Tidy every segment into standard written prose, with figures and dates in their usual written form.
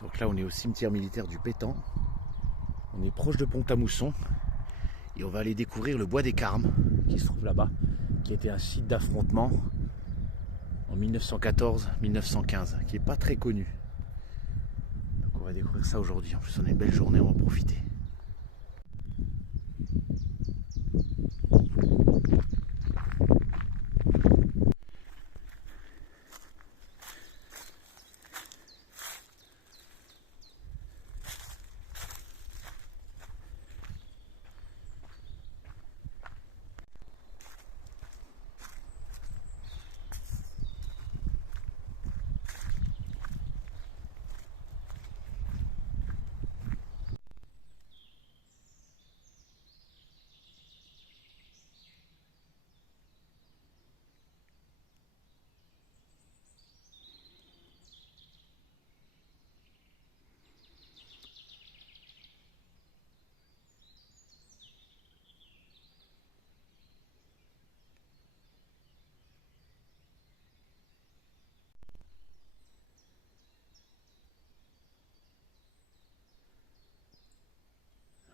Donc là on est au cimetière militaire du Pétang. On est proche de Pont-à-Mousson. Et on va aller découvrir le bois des Carmes qui se trouve là-bas, qui était un site d'affrontement en 1914-1915, qui n'est pas très connu. Donc on va découvrir ça aujourd'hui. En plus on a une belle journée, on va en profiter.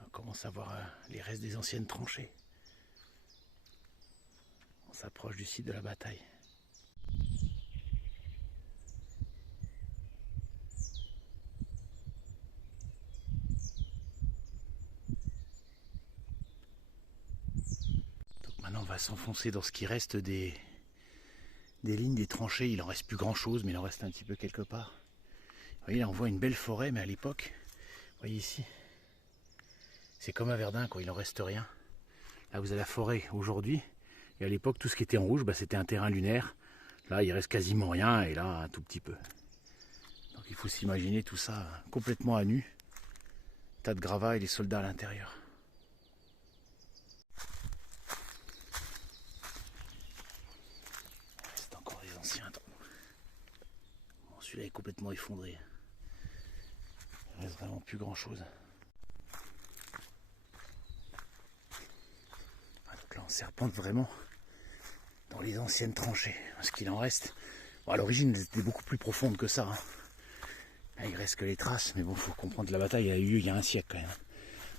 On commence à voir les restes des anciennes tranchées. On s'approche du site de la bataille. Donc maintenant on va s'enfoncer dans ce qui reste des lignes, des tranchées. Il en reste plus grand chose, mais il en reste un petit peu quelque part. Vous voyez là on voit une belle forêt, mais à l'époque, vous voyez ici, c'est comme à Verdun, quoi, il en reste rien. Là vous avez la forêt aujourd'hui, et à l'époque tout ce qui était en rouge, c'était un terrain lunaire. Là il reste quasiment rien, et là un tout petit peu. Donc il faut s'imaginer tout ça complètement à nu. Tas de gravats et les soldats à l'intérieur. C'est encore des anciens trous. Bon, celui-là est complètement effondré. Il reste vraiment plus grand chose. Donc là on serpente vraiment dans les anciennes tranchées. Ce qu'il en reste. Bon, à l'origine elles étaient beaucoup plus profondes que ça. Là, il reste que les traces, mais bon, il faut comprendre que la bataille a eu lieu il y a un siècle quand même.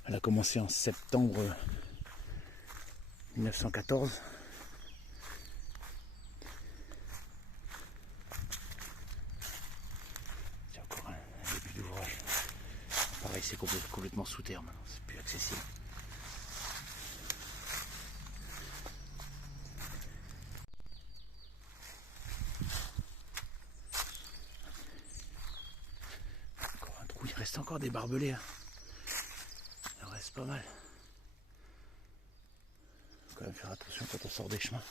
Elle a commencé en septembre 1914. C'est encore un début d'ouvrage. Pareil, c'est complètement sous terre maintenant, c'est plus accessible. Encore un trou, il reste encore des barbelés. Hein. Il en reste pas mal. Faut quand même faire attention quand on sort des chemins.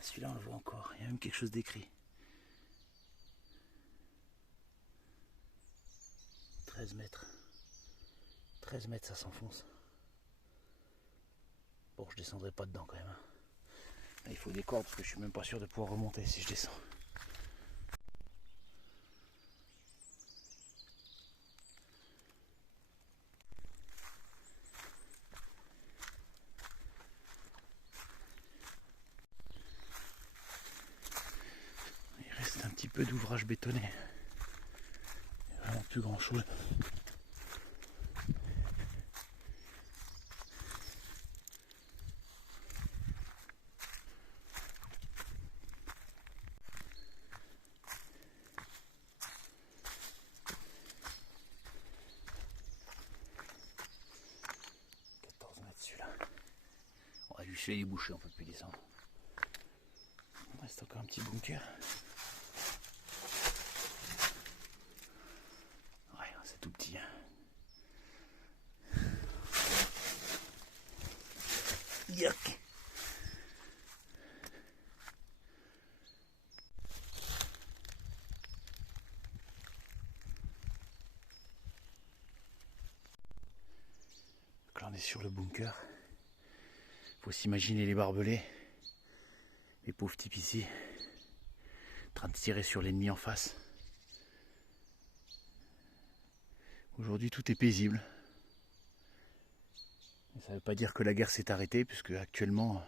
Celui-là on le voit encore, il y a même quelque chose d'écrit. 13 mètres. 13 mètres ça s'enfonce. Bon, je descendrai pas dedans quand même. Là, il faut des cordes parce que je suis même pas sûr de pouvoir remonter si je descends. Il reste un petit peu d'ouvrage bétonné. Il n'y a vraiment plus grand chose. Chez les bouchers, on peut plus descendre. Il reste encore un petit bunker. Ouais, c'est tout petit. Hein. Yuck. Donc là, on est sur le bunker. Faut s'imaginer les barbelés, les pauvres types ici, en train de tirer sur l'ennemi en face. Aujourd'hui tout est paisible. Et ça ne veut pas dire que la guerre s'est arrêtée, puisque actuellement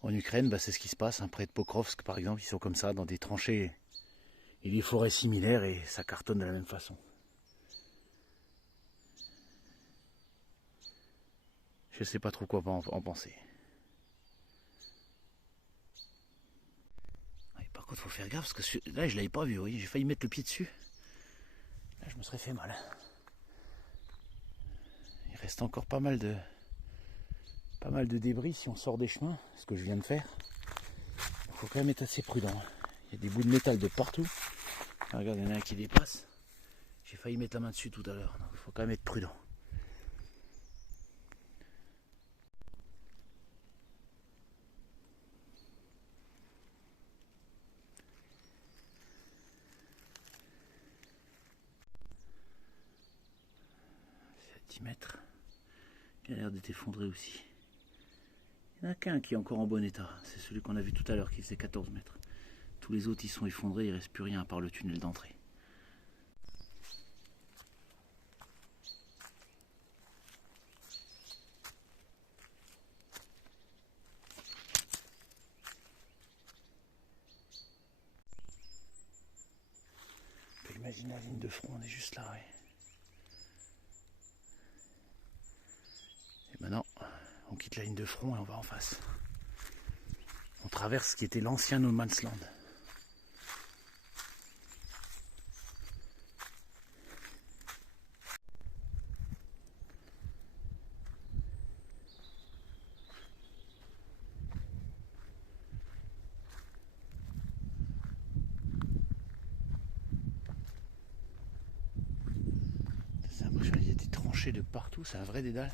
En Ukraine, c'est ce qui se passe, près de Pokrovsk par exemple, ils sont comme ça, dans des tranchées et des forêts similaires, et ça cartonne de la même façon. Je sais pas trop quoi en penser. Ouais, par contre, faut faire gaffe, parce que là, je l'avais pas vu, vous voyez, j'ai failli mettre le pied dessus. Là, je me serais fait mal. Il reste encore pas mal de débris si on sort des chemins, ce que je viens de faire. Il faut quand même être assez prudent. Il y a des bouts de métal de partout. Ah, regarde, il y en a un qui dépasse. J'ai failli mettre la main dessus tout à l'heure, donc il faut quand même être prudent. C'est à 10 mètres. Il a l'air d'être effondré aussi. Il n'y en a qu'un qui est encore en bon état. C'est celui qu'on a vu tout à l'heure qui faisait 14 mètres. Tous les autres ils sont effondrés, il ne reste plus rien à part le tunnel d'entrée. On peut imaginer la ligne de front, on est juste là. Ouais. Et maintenant, on quitte la ligne de front et on va en face. On traverse ce qui était l'ancien No Man's Land. C'est impressionnant, il y a des tranchées de partout, c'est un vrai dédale.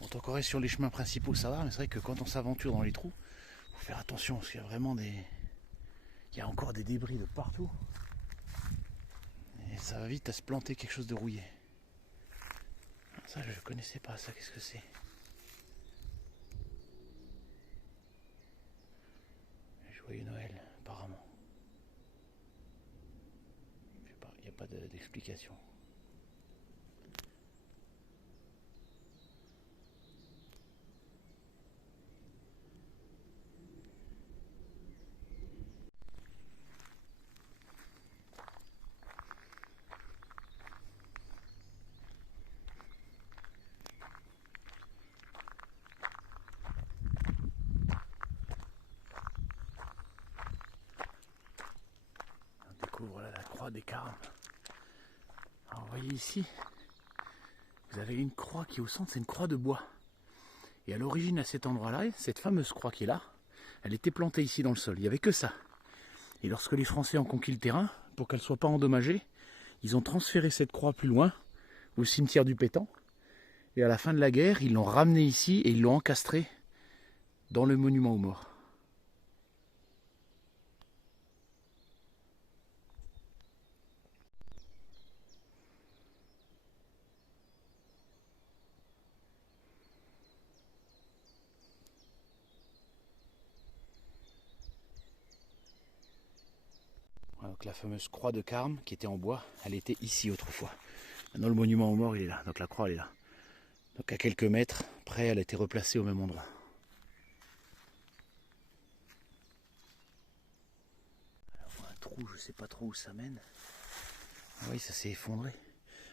On est encore sur les chemins principaux, ça va, mais c'est vrai que quand on s'aventure dans les trous, il faut faire attention, parce qu'il y a vraiment des... Il y a encore des débris de partout. Et ça va vite à se planter quelque chose de rouillé. Ça, je ne connaissais pas, ça, qu'est-ce que c'est? Joyeux Noël, apparemment. Je sais pas, il n'y a pas d'explication. On découvre là la croix des Carmes. Alors, vous voyez ici, vous avez une croix qui est au centre, c'est une croix de bois. Et à l'origine, à cet endroit-là, cette fameuse croix qui est là, elle était plantée ici dans le sol. Il n'y avait que ça. Et lorsque les Français ont conquis le terrain, pour qu'elle ne soit pas endommagée, ils ont transféré cette croix plus loin, au cimetière du Pétang. Et à la fin de la guerre, ils l'ont ramenée ici et ils l'ont encastrée dans le monument aux morts. Donc la fameuse croix de Carmes qui était en bois, elle était ici autrefois. Maintenant le monument aux morts il est là, donc la croix elle est là. Donc à quelques mètres près, elle a été replacée au même endroit. Alors, on voit un trou, je ne sais pas trop où ça mène. Ah oui, ça s'est effondré.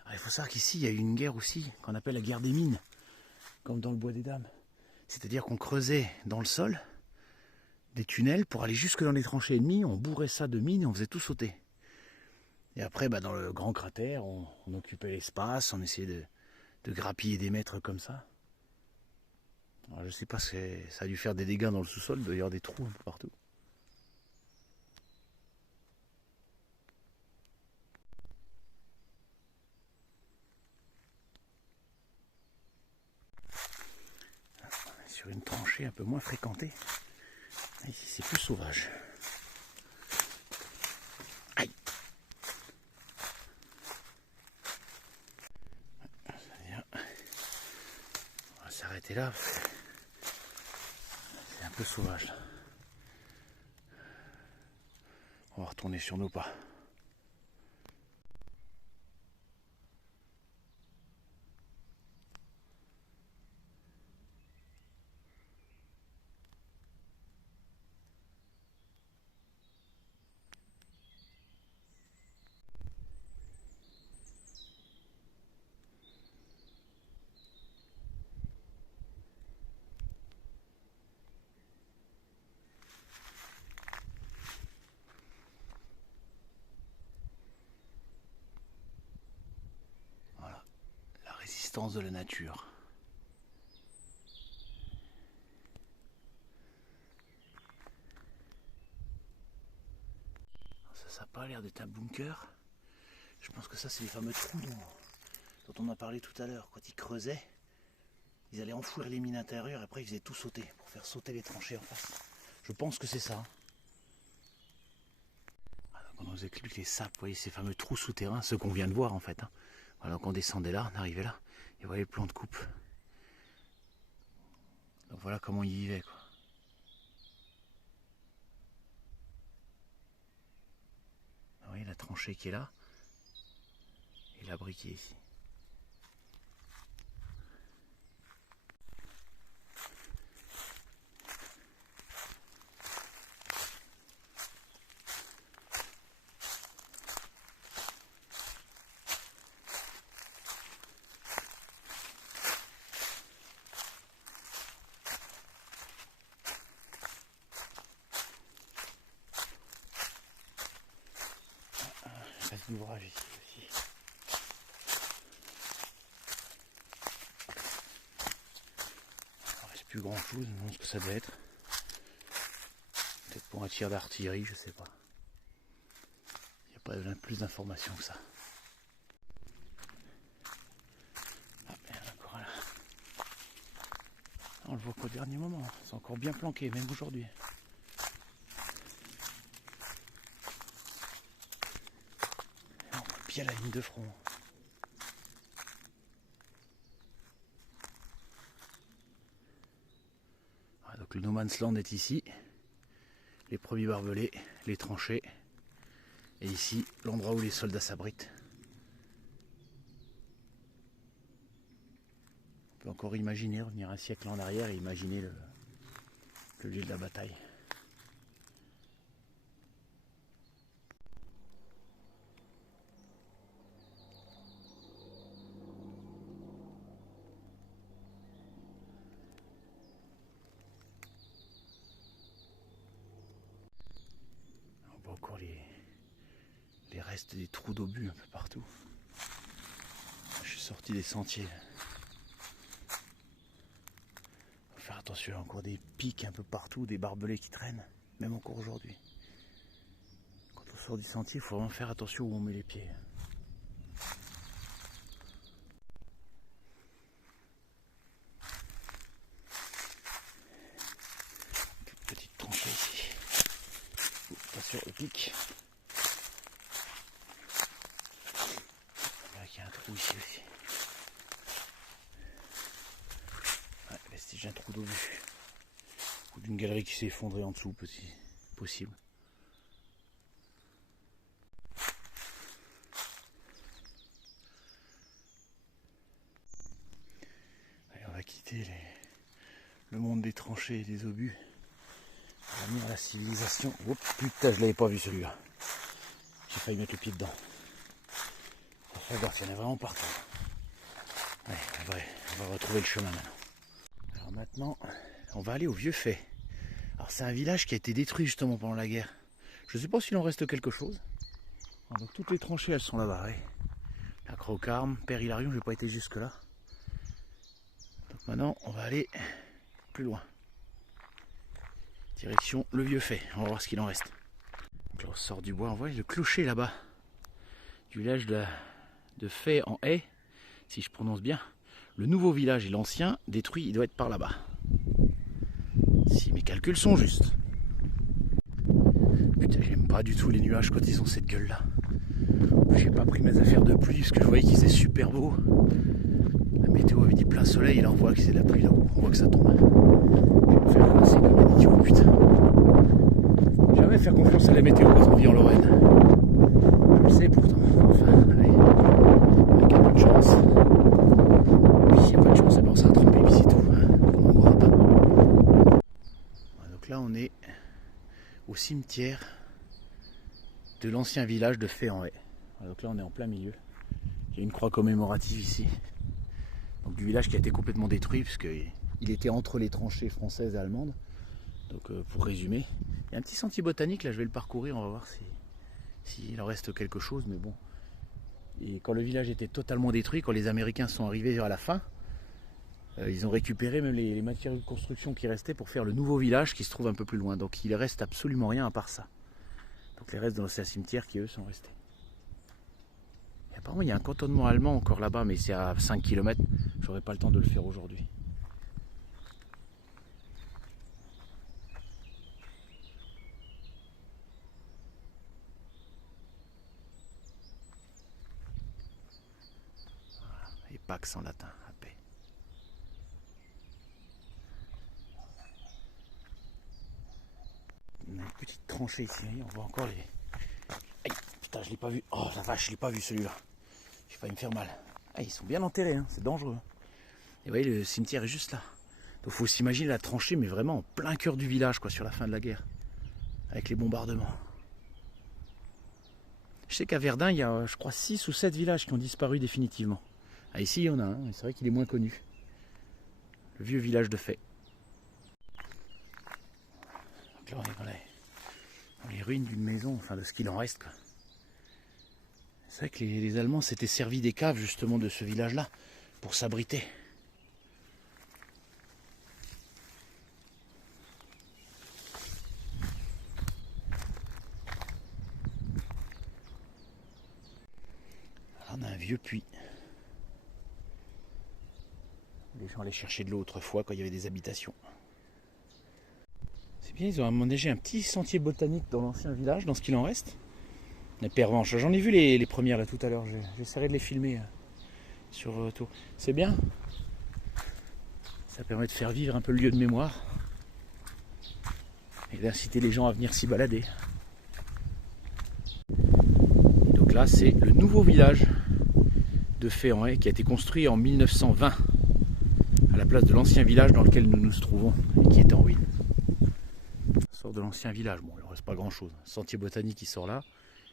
Alors, il faut savoir qu'ici il y a eu une guerre aussi, qu'on appelle la guerre des mines, comme dans le bois des dames. C'est-à-dire qu'on creusait dans le sol des tunnels pour aller jusque dans les tranchées ennemies, on bourrait ça de mines et on faisait tout sauter. Et après, dans le grand cratère, on occupait l'espace, on essayait de grappiller des mètres comme ça. Alors, je sais pas, ça a dû faire des dégâts dans le sous-sol, il doit y avoir des trous un peu partout. On est sur une tranchée un peu moins fréquentée. Ici, c'est plus sauvage. Aïe! On va s'arrêter là, parce que c'est un peu sauvage. On va retourner sur nos pas. résistance de la nature. Ça n'a pas l'air d'être un bunker. Je pense que ça, c'est les fameux trous dont on a parlé tout à l'heure. Quand ils creusaient, ils allaient enfouir les mines intérieures et après ils faisaient tout sauter pour faire sauter les tranchées en face. Je pense que c'est ça. On nous explique les sapes, vous voyez ces fameux trous souterrains, ceux qu'on vient de voir en fait. Voilà, donc on descendait là, on arrivait là, et voilà les plans de coupe. Donc voilà comment ils vivaient, quoi. Vous voyez la tranchée qui est là, et l'abri qui est ici. L'ouvrage ici aussi. Il ne reste plus grand chose, je pense que ça doit être. Peut-être pour un tir d'artillerie, je sais pas. Il n'y a pas besoin de plus d'informations que ça. Ah, il y en a encore un là. On le voit qu'au dernier moment, c'est encore bien planqué, même aujourd'hui. Pied à la ligne de front. Voilà, donc le No Man's Land est ici. Les premiers barbelés, les tranchées. Et ici, l'endroit où les soldats s'abritent. On peut encore imaginer, revenir un siècle en arrière et imaginer le lieu de la bataille. On voit encore les restes des trous d'obus un peu partout. Je suis sorti des sentiers. Faut faire attention, il y a encore des pics un peu partout, des barbelés qui traînent, même encore aujourd'hui. Quand on sort du sentier, il faut vraiment faire attention où on met les pieds. Toute petite tranchée ici. Attention au pic. Là, il y a un trou ici aussi. Ouais, vestige d'un trou d'obus. Ou d'une galerie qui s'est effondrée en dessous, possible. Allez, on va quitter le monde des tranchées et des obus. On va venir à la civilisation. Oh putain, je l'avais pas vu celui-là. J'ai failli mettre le pied dedans. Faut faire gaffe, il y en a vraiment partout. Ouais, on va retrouver le chemin maintenant. Alors maintenant, on va aller au Vieux Fay. Alors c'est un village qui a été détruit justement pendant la guerre. Je ne sais pas s'il en reste quelque chose. Alors, donc toutes les tranchées elles sont là-bas. Ouais. La Crocarme, Père Hilarion, je n'ai pas été jusque là. Donc maintenant on va aller plus loin. Direction le Vieux Fay. On va voir ce qu'il en reste. Donc là on sort du bois, on voit le clocher là-bas. Du village de Fay en Haye, si je prononce bien. Le nouveau village et l'ancien détruit, il doit être par là-bas. Si mes calculs sont justes. Putain, j'aime pas du tout les nuages quand ils ont cette gueule-là. J'ai pas pris mes affaires de pluie parce que je voyais qu'il faisait super beau. La météo avait dit plein soleil et là on voit que c'est de la pluie là-haut. On voit que ça tombe. Je vais me faire rincer comme un idiot, putain. Jamais faire confiance à la météo quand on vit en Lorraine. Je le sais pourtant. Enfin, allez. Avec un peu de chance. Puis s'il n'y a pas de chance, on sera trempé puis c'est tout. On n'en mourra pas. Donc là on est au cimetière de l'ancien village de Fay en Haye. Donc là on est en plein milieu. Il y a une croix commémorative ici. Donc du village qui a été complètement détruit puisqu'il était entre les tranchées françaises et allemandes. Donc pour résumer, il y a un petit sentier botanique là, je vais le parcourir, on va voir s'il en reste quelque chose, mais bon, Et quand le village était totalement détruit, quand les Américains sont arrivés à la fin, ils ont récupéré même les matériaux de construction qui restaient pour faire le nouveau village qui se trouve un peu plus loin. Donc il ne reste absolument rien à part ça. Donc les restes de l'ancien cimetière qui eux sont restés. Et apparemment il y a un cantonnement allemand encore là-bas, mais c'est à 5 km. J'aurais pas le temps de le faire aujourd'hui. Voilà. Et Pax en latin, la paix. On a une petite tranchée ici, on voit encore les... Aïe, putain, je l'ai pas vu. Oh la vache, je l'ai pas vu celui-là. J'ai failli me faire mal. Ah, ils sont bien enterrés, hein. C'est dangereux. Et vous voyez, le cimetière est juste là. Donc il faut s'imaginer la tranchée, mais vraiment en plein cœur du village, quoi, sur la fin de la guerre. Avec les bombardements. Je sais qu'à Verdun, il y a, je crois, 6 ou 7 villages qui ont disparu définitivement. Ah, ici, il y en a un, c'est vrai qu'il est moins connu. Le vieux village de Fay. Donc là, on est dans les ruines d'une maison, enfin de ce qu'il en reste, quoi. C'est vrai que les Allemands s'étaient servis des caves justement de ce village-là pour s'abriter. Là, on a un vieux puits. Les gens allaient chercher de l'eau autrefois quand il y avait des habitations. C'est bien, ils ont aménagé un petit sentier botanique dans l'ancien village, dans ce qu'il en reste. La pervenche, j'en ai vu les premières là tout à l'heure, j'essaierai de les filmer sur le retour. C'est bien, ça permet de faire vivre un peu le lieu de mémoire et d'inciter les gens à venir s'y balader. Et donc là c'est le nouveau village de Fay-en-Haye qui a été construit en 1920 à la place de l'ancien village dans lequel nous nous trouvons et qui est en ruine. Ça sort de l'ancien village, bon il ne reste pas grand chose, sentier botanique qui sort là.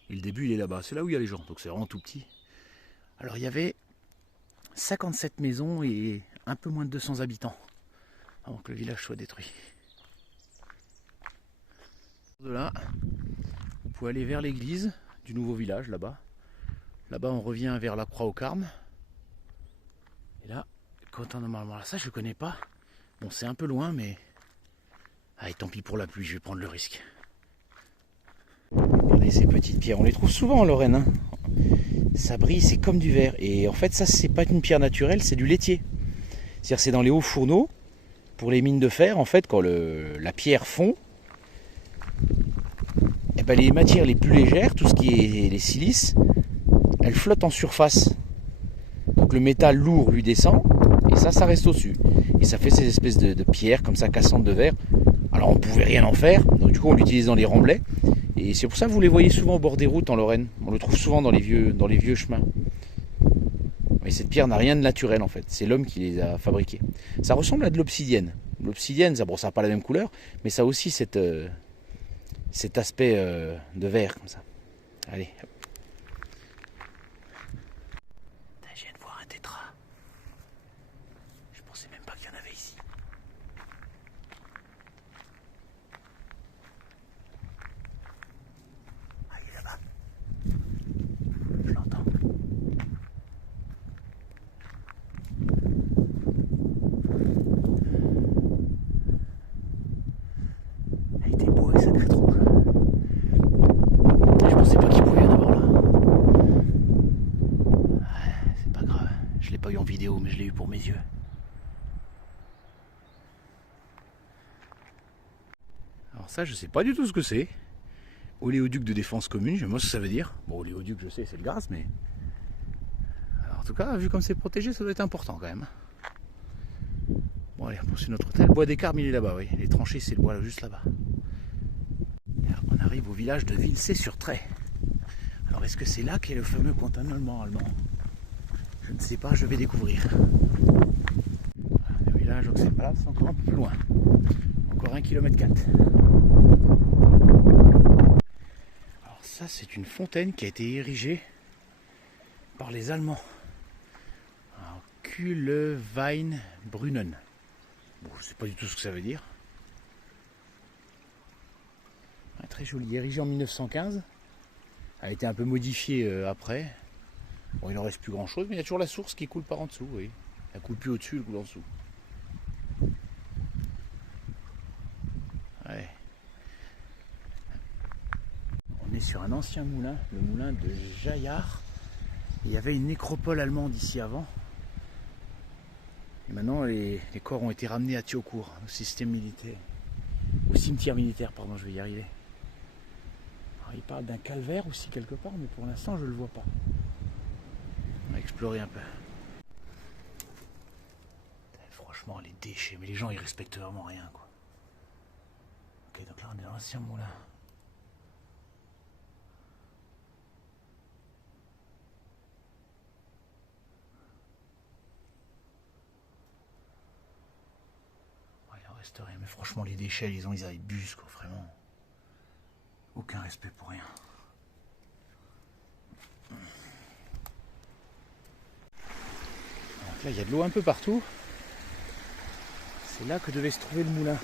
Et le début il est là-bas, c'est là où il y a les gens, donc c'est vraiment tout petit. Alors il y avait 57 maisons et un peu moins de 200 habitants avant que le village soit détruit. De là, vous pouvez aller vers l'église du nouveau village là-bas. Là-bas on revient vers la Croix au Carme. Et là, quand on normalement ça je le connais pas. Bon c'est un peu loin mais... Allez tant pis pour la pluie, je vais prendre le risque. Regardez ces petites pierres, on les trouve souvent en Lorraine, hein. Ça brille, c'est comme du verre. Et en fait ça c'est pas une pierre naturelle, c'est du laitier. C'est-à-dire c'est dans les hauts fourneaux, pour les mines de fer, en fait quand la pierre fond, et ben les matières les plus légères, tout ce qui est les silices, elles flottent en surface. Donc le métal lourd lui descend, et ça reste au-dessus. Et ça fait ces espèces de pierres comme ça cassantes de verre. Alors on pouvait rien en faire, donc du coup on l'utilise dans les remblais. Et c'est pour ça que vous les voyez souvent au bord des routes en Lorraine. On le trouve souvent dans les vieux chemins. Mais cette pierre n'a rien de naturel en fait. C'est l'homme qui les a fabriquées. Ça ressemble à de l'obsidienne. L'obsidienne, ça n'a pas la même couleur, mais ça a aussi cet aspect de verre comme ça. Allez. Je viens de voir un tétra. Je pensais même pas qu'il y en avait ici. Ah, il est là-bas. Je l'entends. Il était beau avec sa crête rouge. Je pensais pas qu'il pouvait y en avoir là. C'est pas grave. Je l'ai pas eu en vidéo, mais je l'ai eu pour mes yeux. Alors ça, je sais pas du tout ce que c'est. Oléoduc de défense commune, je sais pas ce que ça veut dire. Bon, oléoduc, je sais, c'est le gaz, mais... Alors, en tout cas, vu comme c'est protégé, ça doit être important quand même. Bon, allez, on poursuit notre hôtel. Le bois des Carmes, il est là-bas, oui. Les tranchées, c'est le bois juste là-bas. On arrive au village de Vilsey-sur-Tray. Alors, est-ce que c'est là qu'est le fameux cantonnement allemand? Je ne sais pas, je vais découvrir. Voilà, le village, donc c'est pas là, c'est encore un peu plus loin. Encore 1,4 km. Alors ça, c'est une fontaine qui a été érigée par les Allemands. Kuhlweinbrunnen. Bon, je ne sais pas du tout ce que ça veut dire. Ouais, très joli, érigée en 1915. Elle a été un peu modifiée après. Bon, il en reste plus grand chose, mais il y a toujours la source qui coule par en dessous, oui. Elle coule plus au-dessus, elle coule en dessous. Ouais. On est sur un ancien moulin, le moulin de Jaillard. Il y avait une nécropole allemande ici avant. Et maintenant, les corps ont été ramenés à Thiaucourt, au système militaire. Au cimetière militaire, pardon, je vais y arriver. Alors, il parle d'un calvaire aussi quelque part, mais pour l'instant, je ne le vois pas. On va explorer un peu. Franchement, les déchets, mais les gens, ils respectent vraiment rien, quoi. Ok, donc là, on est dans l'ancien moulin. Il en reste rien, mais franchement, les déchets, ils abusent, quoi, vraiment. Aucun respect pour rien. Donc là, il y a de l'eau un peu partout. C'est là que devait se trouver le moulin.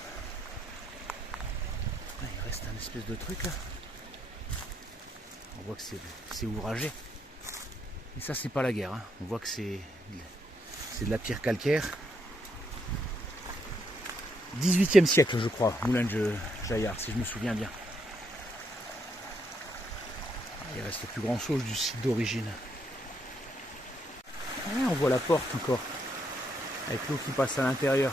Ah, il reste un espèce de truc là. On voit que c'est ouvragé. Et ça, c'est pas la guerre. Hein. On voit que c'est de la pierre calcaire. 18e siècle, je crois, moulin de Jaillard, si je me souviens bien. Il reste plus grand chose du site d'origine. Ah, on voit la porte encore, avec l'eau qui passe à l'intérieur.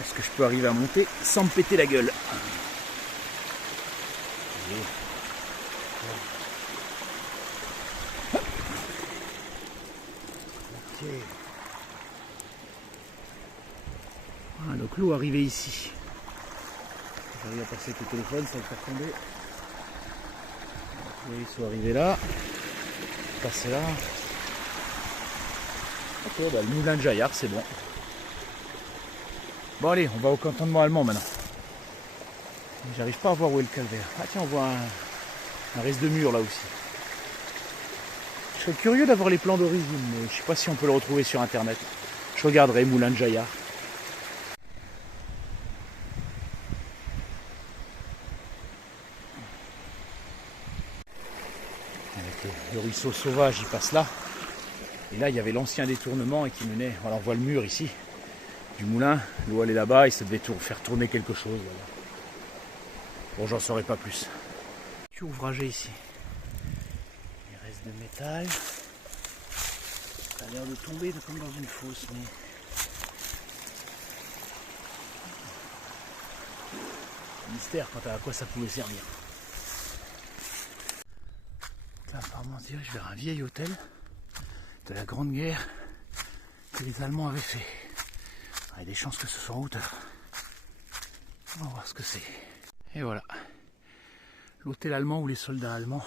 Est-ce que je peux arriver à monter sans me péter la gueule? Ok. Voilà, donc l'eau arrivée ici. J'arrive à passer avec le téléphone, ça va le faire tomber. Donc, ils sont arrivés là. Passer là. Ok, bah, le moulin de Jaillard, c'est bon. Bon allez, on va au cantonnement allemand maintenant. J'arrive pas à voir où est le calvaire. Ah tiens, on voit un reste de mur là aussi. Je serais curieux d'avoir les plans d'origine, mais je sais pas si on peut le retrouver sur internet. Je regarderai moulin de Jaillard. Avec le ruisseau sauvage, il passe là. Et là, il y avait l'ancien détournement et qui menait. Voilà, on voit le mur ici du moulin. L'eau allait là-bas et ça devait faire tourner quelque chose. Voilà. Bon, j'en saurais pas plus. Tu ouvragé ici. Il reste de métal. Ça a l'air de tomber comme dans une fosse, mais. Mystère quant à quoi ça pouvait servir. Là, apparemment, on se dirige vers un vieil hôtel de la Grande Guerre que les Allemands avaient fait. Il y a des chances que ce soit en hauteur. On va voir ce que c'est. Et voilà. L'hôtel allemand où les soldats allemands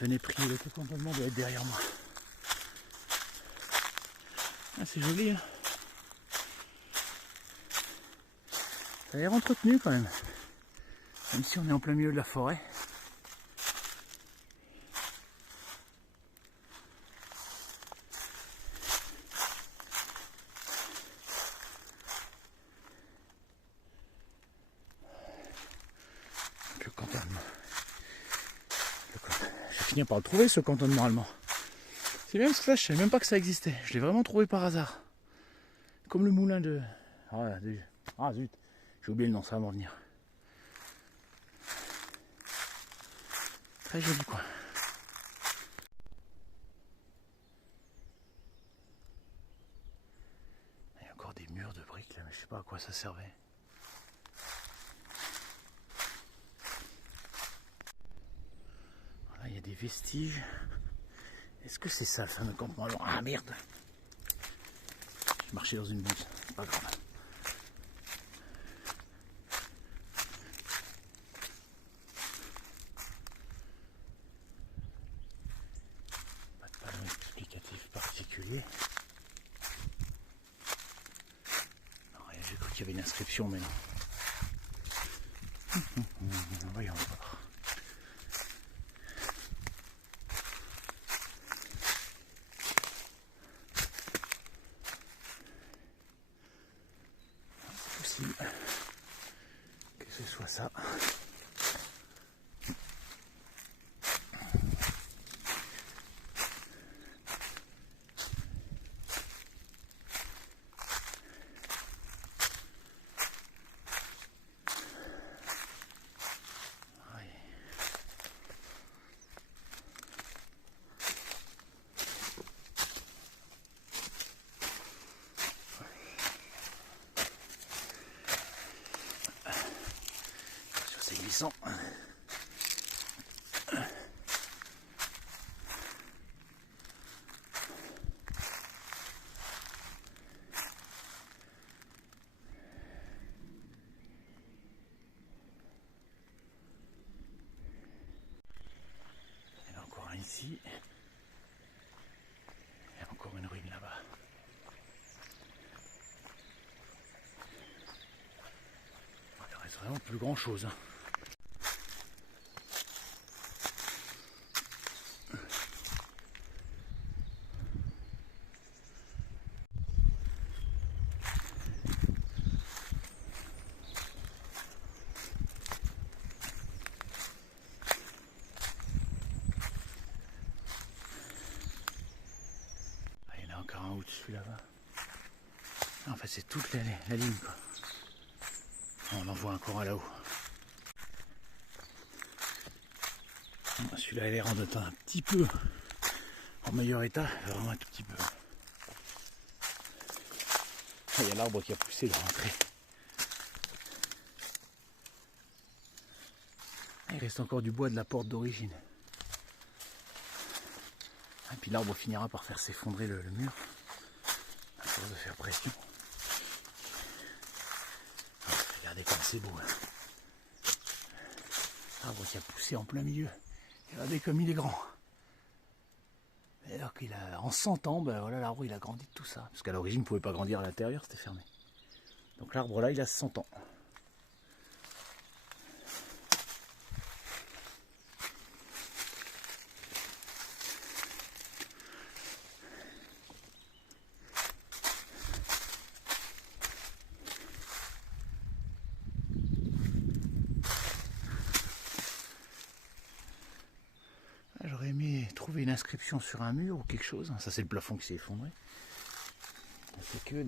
venaient prier. Le cantonnement doit être derrière moi. Ah, c'est joli, hein. Ça a l'air entretenu quand même. Même si on est en plein milieu de la forêt. Le cantonnement. Je vais finir par le trouver, ce cantonnement allemand. C'est bien parce que là, je savais même pas que ça existait. Je l'ai vraiment trouvé par hasard. Comme le moulin de... Ah zut, j'ai oublié le nom, ça va m'en venir. Très joli coin. Il y a encore des murs de briques là, mais je sais pas à quoi ça servait. Voilà, il y a des vestiges. Est-ce que c'est ça le fameux campement allemand? Ah merde! J'ai marché dans une bouse, c'est pas grave. Pas de panneau explicatif particulier. Non, j'ai cru qu'il y avait une inscription, mais non. Voyons voir. C'est possible. ce soit ça. C'est glissant. Il y en a encore un ici. Il y a encore une ruine là-bas. Il ne reste vraiment plus grand chose. Au-dessus là-bas. En fait, c'est toute la ligne, quoi. On en voit encore un là-haut. Celui-là, il a l'air d'être un petit peu en meilleur état, vraiment un tout petit peu. Il y a l'arbre qui a poussé de rentrer. Il reste encore du bois de la porte d'origine. Et puis l'arbre finira par faire s'effondrer le mur. À force de faire pression. Regardez comme c'est beau. Hein. L'arbre qui a poussé en plein milieu. Regardez comme il est grand. Alors qu'il a en 100 ans, ben voilà, l'arbre il a grandi de tout ça. Parce qu'à l'origine il ne pouvait pas grandir à l'intérieur, c'était fermé. Donc l'arbre là il a 100 ans. J'aurais aimé trouver une inscription sur un mur ou quelque chose. Ça c'est le plafond qui s'est effondré. C'est que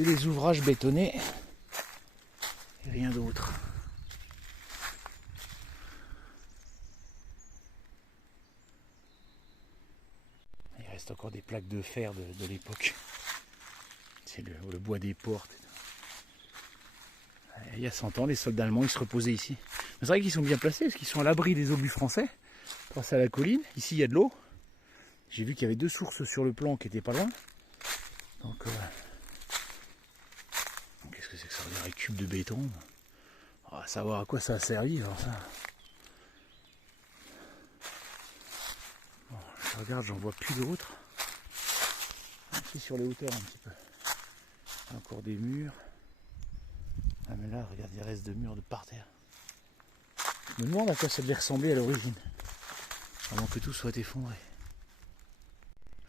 des ouvrages bétonnés et rien d'autre. Il reste encore des plaques de fer de l'époque. C'est le bois des portes. Il y a 100 ans, les soldats allemands ils se reposaient ici. C'est vrai qu'ils sont bien placés parce qu'ils sont à l'abri des obus français. Grâce à la colline, ici il y a de l'eau. J'ai vu qu'il y avait 2 sources sur le plan qui n'étaient pas loin. Donc, qu'est-ce que c'est que ça? Un cube de béton. On va savoir à quoi ça a servi. Alors ça. Bon, je regarde, j'en vois plus d'autres. Ici sur les hauteurs un petit peu. Encore des murs. Ah mais là, regarde, il reste de murs de par terre. Je me demande à quoi ça devait ressembler à l'origine. Avant que tout soit effondré.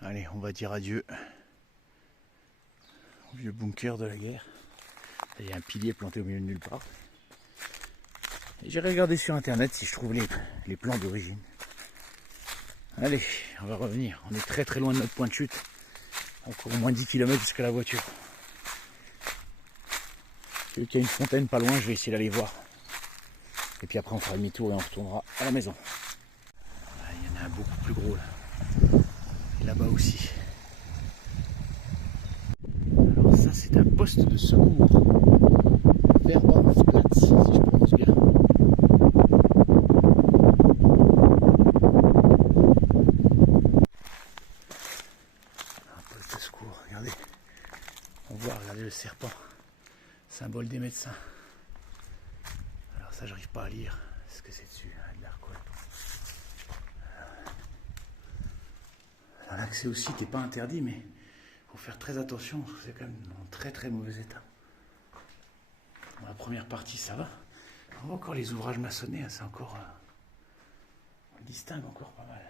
Allez, on va dire adieu au vieux bunker de la guerre. Il y a un pilier planté au milieu de nulle part. Et j'irai regarder sur internet si je trouve les plans d'origine. Allez, on va revenir. On est très très loin de notre point de chute. Encore au moins 10 km jusqu'à la voiture. Vu qu'il y a une fontaine pas loin, je vais essayer d'aller voir. Et puis après on fera demi-tour et on retournera à la maison. Il y en a un beaucoup plus gros là. Et là-bas aussi. Alors ça c'est un poste de secours. Verbansplatz, si je prononce bien. Un poste de secours, regardez. On voit, regardez le serpent. Symbole des médecins. Alors ça j'arrive pas à lire. Est-ce que c'est dessus? De l'alcool. Alors l'accès au site n'est pas interdit, mais il faut faire très attention parce que c'est quand même en très très mauvais état. Dans la première partie ça va. On voit encore les ouvrages maçonnés, c'est encore... on distingue encore pas mal.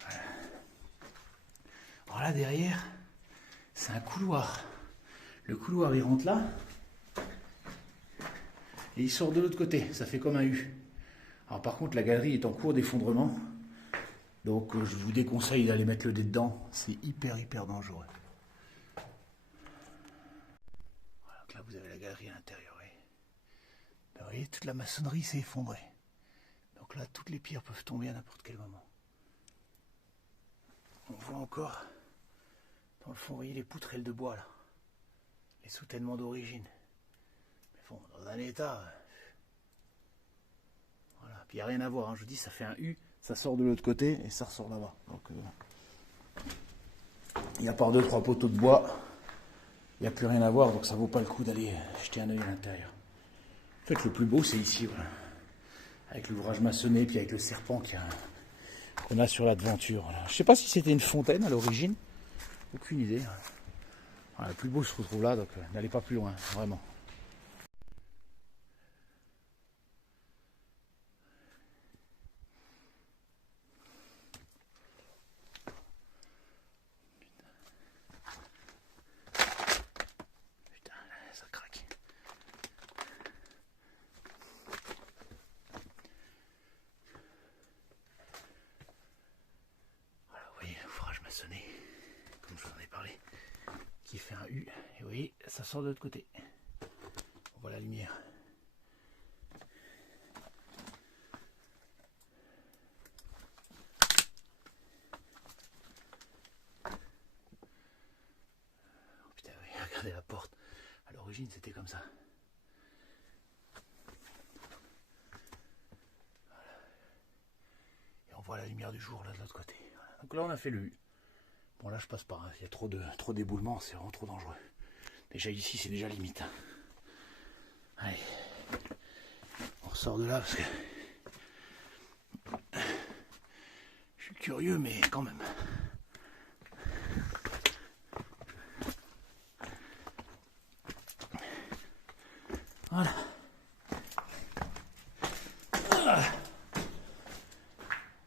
Voilà. Alors là derrière, c'est un couloir. Le couloir il rentre là, et il sort de l'autre côté, ça fait comme un U. Alors par contre la galerie est en cours d'effondrement, donc je vous déconseille d'aller mettre le dé dedans, c'est hyper dangereux. Voilà, donc là vous avez la galerie à l'intérieur. Vous voyez, toute la maçonnerie s'est effondrée. Donc là, toutes les pierres peuvent tomber à n'importe quel moment. On voit encore dans le fond, vous voyez les poutrelles de bois là, les soutènements d'origine. Mais bon, dans un état. Voilà, puis il n'y a rien à voir. Hein. Je vous dis, ça fait un U, ça sort de l'autre côté et ça ressort là-bas. Donc, il y a par 2-3 poteaux de bois, il n'y a plus rien à voir, donc ça vaut pas le coup d'aller jeter un œil à l'intérieur. En fait, le plus beau, c'est ici, voilà. Avec l'ouvrage maçonné, puis avec le serpent qu'on a sur la devanture. Voilà. Je ne sais pas si c'était une fontaine à l'origine, aucune idée. Voilà, le plus beau se retrouve là, donc n'allez pas plus loin, vraiment. Putain, ça craque. Voilà, vous voyez, l'ouvrage maçonné, comme je vous en ai parlé, qui fait un U, et vous voyez, ça sort de l'autre côté. On voit la lumière. Oh putain, oui, regardez la porte. À l'origine, c'était comme ça. Voilà. Et on voit la lumière du jour là de l'autre côté. Voilà. Donc là, on a fait le U. Bon, là, je passe pas. Hein. Il y a trop d'éboulements, c'est vraiment trop dangereux. Déjà ici, c'est déjà limite. Hein. Allez, on ressort de là parce que je suis curieux, mais quand même. Voilà. Ah.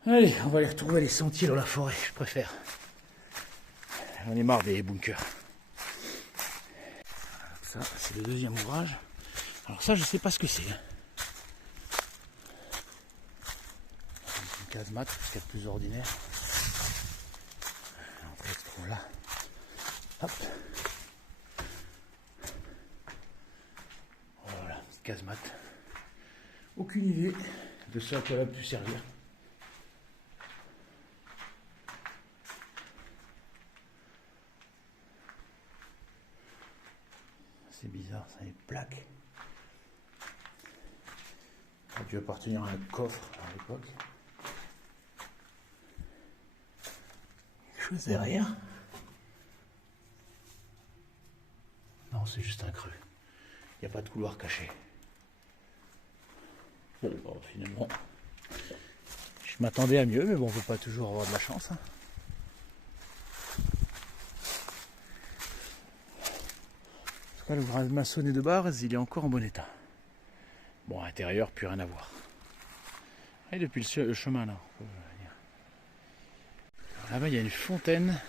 Allez, on va aller retrouver les sentiers dans la forêt, je préfère. J'en ai marre des bunkers. Ça, c'est le deuxième ouvrage. Alors ça, je sais pas ce que c'est. Une casemate, ce qu'il y a de plus ordinaire. L'entrée se trouve là. Hop. Voilà, petite casemate. Aucune idée de ce à quoi elle a pu servir. C'est bizarre, ça a des plaques. Ça a dû appartenir à un coffre à l'époque. Quelque chose derrière. Non, c'est juste un creux. Il n'y a pas de couloir caché. Bon, finalement, je m'attendais à mieux, mais bon, on ne peut pas toujours avoir de la chance. Hein. En tout cas, l'ouvrage maçonné de base, il est encore en bon état. Bon, à l'intérieur, plus rien à voir. Et depuis le chemin, là. Là-bas, il y a une fontaine.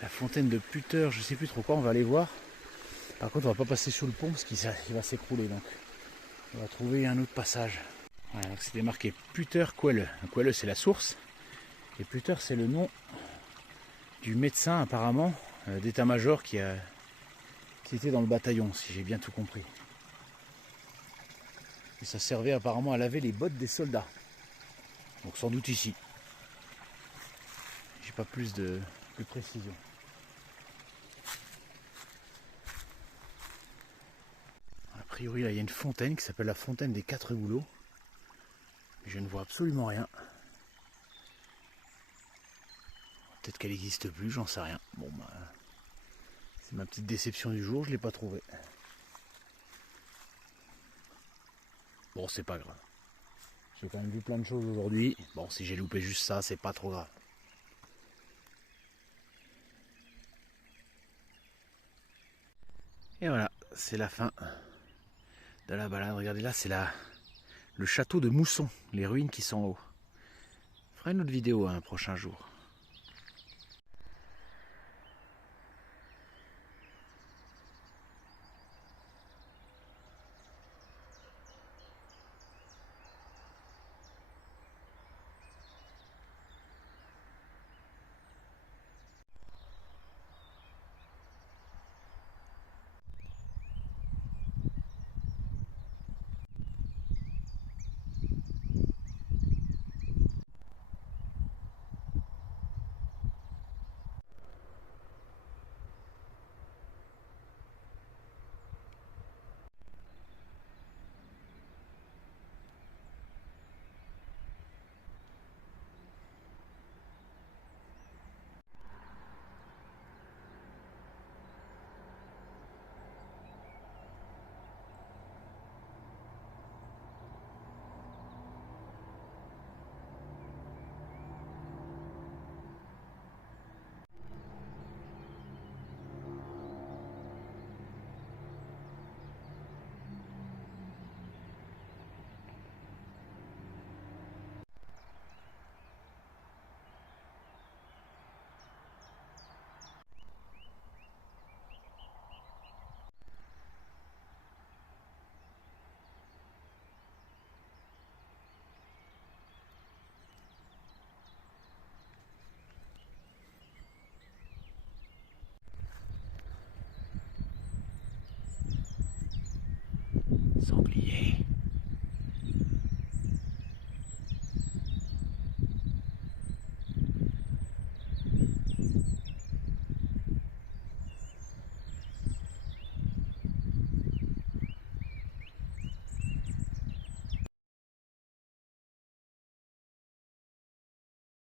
La fontaine de Putter, je sais plus trop quoi, on va aller voir. Par contre, on va pas passer sous le pont parce qu'il va s'écrouler. Donc, on va trouver un autre passage. Voilà, donc c'était marqué Putter Quelle. Quelle, c'est la source. Et Putter, c'est le nom du médecin, apparemment, d'état-major qui était dans le bataillon, si j'ai bien tout compris. Et ça servait apparemment à laver les bottes des soldats. Donc sans doute ici. J'ai pas plus de précision. A priori, là, il y a une fontaine qui s'appelle la fontaine des 4 goulots. Mais je ne vois absolument rien. Peut-être qu'elle n'existe plus, j'en sais rien. Bon, bah, c'est ma petite déception du jour, je ne l'ai pas trouvée. Bon, c'est pas grave. J'ai quand même vu plein de choses aujourd'hui. Bon, si j'ai loupé juste ça, c'est pas trop grave. Et voilà, c'est la fin de la balade. Regardez là, c'est le château de Mousson, les ruines qui sont en haut. Je ferai une autre vidéo un prochain jour. Sanglier.